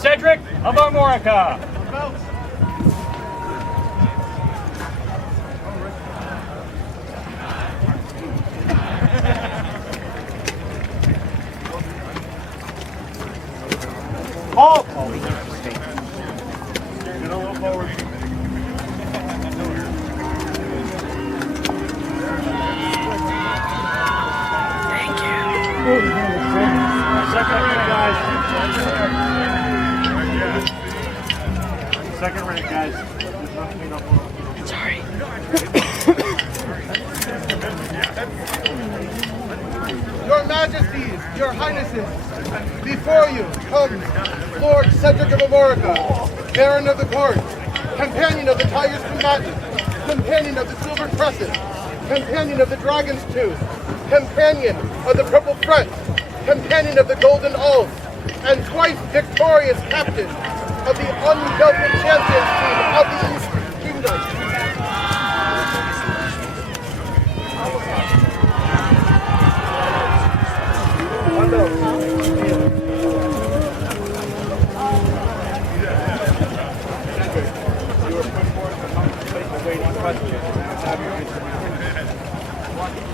Cedric of Amorica. Halt! Thank you. Second rank, guys. Second rank, guys. Sorry. Your Majesties, Your Highnesses, before you comes Lord Cedric of Amorica, Baron of the Court, companion of the Tiger's Combatant, companion of the Silver Crescent, companion of the Dragon's Tooth, companion of the Purple Fret, companion of the Golden Ulf, and twice victorious captain of the unbelted champions team of the East Kingdom.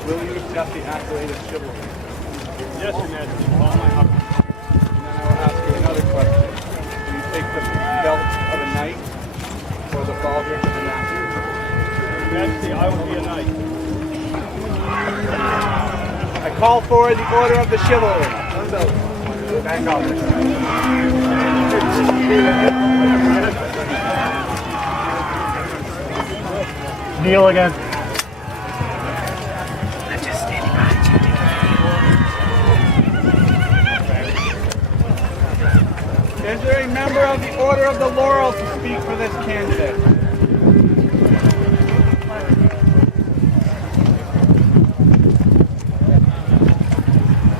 Will you accept the accolade of chivalry? Yes, Your Majesty. All my heart. And then I will ask you another question. Do you take the belt of a knight or the baldric of a master? Your Majesty, I will be a knight. I call for the order of the chivalry. Back off. Kneel again. I'm just standing behind you. Is there a member of the Order of the Laurel to speak for this candidate?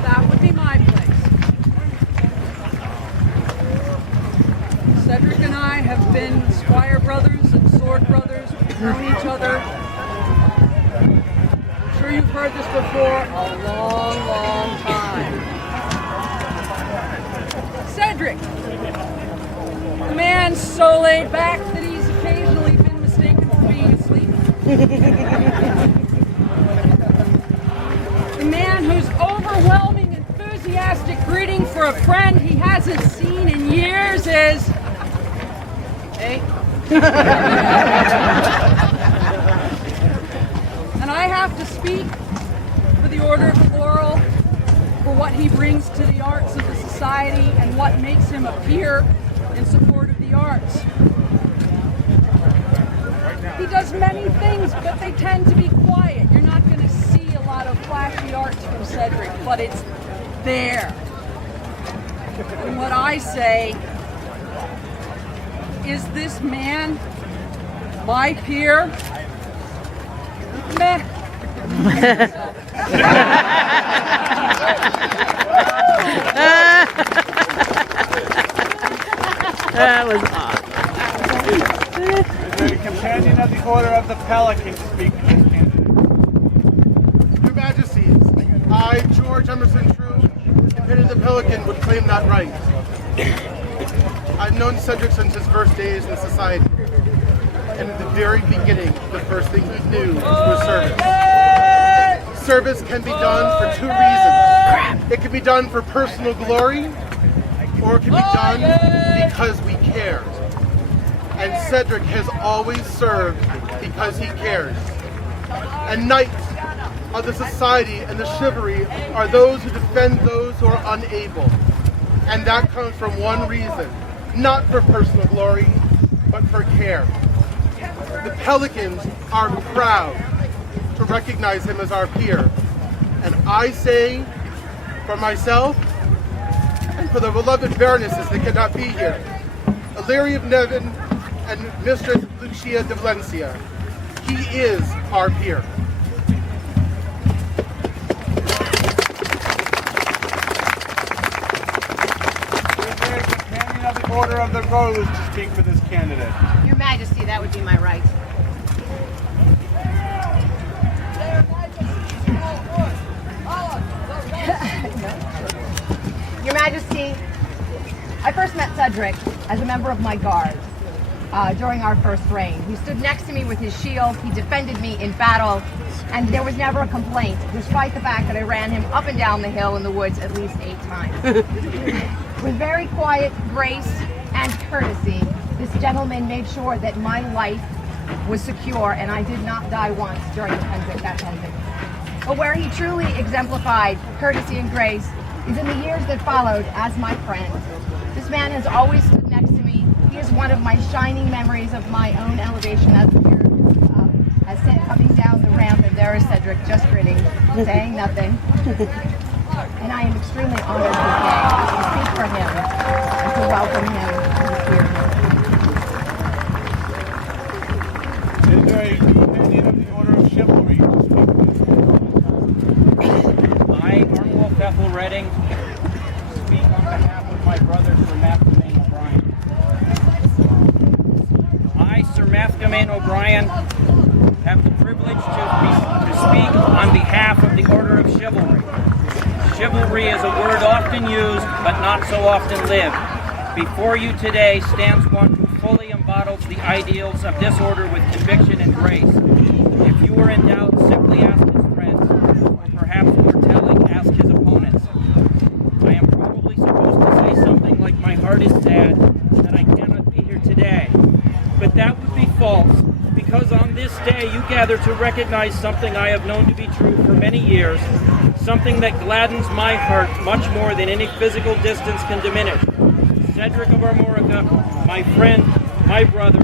That would be my place. Cedric and I have been squire brothers and sword brothers. We've known each other. I'm sure you've heard this before a long, long time. Cedric, the man so laid back that he's occasionally been mistaken for being asleep. The man whose overwhelming, enthusiastic greeting for a friend he hasn't seen in years is, hey. And I have to speak for the Order of the Laurel, for what he brings to the arts of the society and what makes him a peer in support of the arts. He does many things, but they tend to be quiet. You're not going to see a lot of flashy arts from Cedric, but it's there. And what I say is, this man, my peer, meh. That was awesome. Is there a companion of the Order of the Pelican to speak for this candidate? Your Majesties, I, George Emerson True, companion of the Pelican, would claim that right. I've known Cedric since his first days in society. And at the very beginning, the first thing he knew was service. Service can be done for two reasons. It can be done for personal glory, or it can be done because we care. And Cedric has always served because he cares. And knights of the society and the chivalry are those who defend those who are unable. And that comes from one reason, not for personal glory, but for care. The Pelicans are proud to recognize him as our peer. And I say, for myself, and for the beloved baronesses that cannot be here, Illyria of Nevin and Mistress Lucia de Valencia, he is our peer. Is there a companion of the Order of the Rose to speak for this candidate? Your Majesty, that would be my right. Your Majesty, I first met Cedric as a member of my guard during our first reign. He stood next to me with his shield. He defended me in battle, and there was never a complaint, despite the fact that I ran him up and down the hill in the woods at least 8 times. With very quiet grace and courtesy, this gentleman made sure that my life was secure and I did not die once during that Pennsic. But where he truly exemplified courtesy and grace is in the years that followed as my friend. This man has always stood next to me. He is one of my shining memories of my own elevation as the year has sent coming down the ramp, and there is Cedric just grinning, saying nothing. And I am extremely honored today to speak for him and to welcome him to Is there a companion of the Order of Chivalry to speak with? I, Armwolf Ethel Redding, speak on behalf of my brother, Sir Mathcamain O'Brien. I, Sir Mathcamain O'Brien, have the privilege to speak on behalf of the Order of Chivalry. Chivalry is a word often used, but not so often lived. Before you today stands one who fully embodies the ideals of this order with conviction and grace. If you are in doubt, simply ask his friends, or perhaps more telling, ask his opponents. I am probably supposed to say something like my heart is sad that I cannot be here today. But that would be false, because on this day you gather to recognize something I have known to be true for many years, something that gladdens my heart much more than any physical distance can diminish. Cedric of Amorica, my friend, my brother,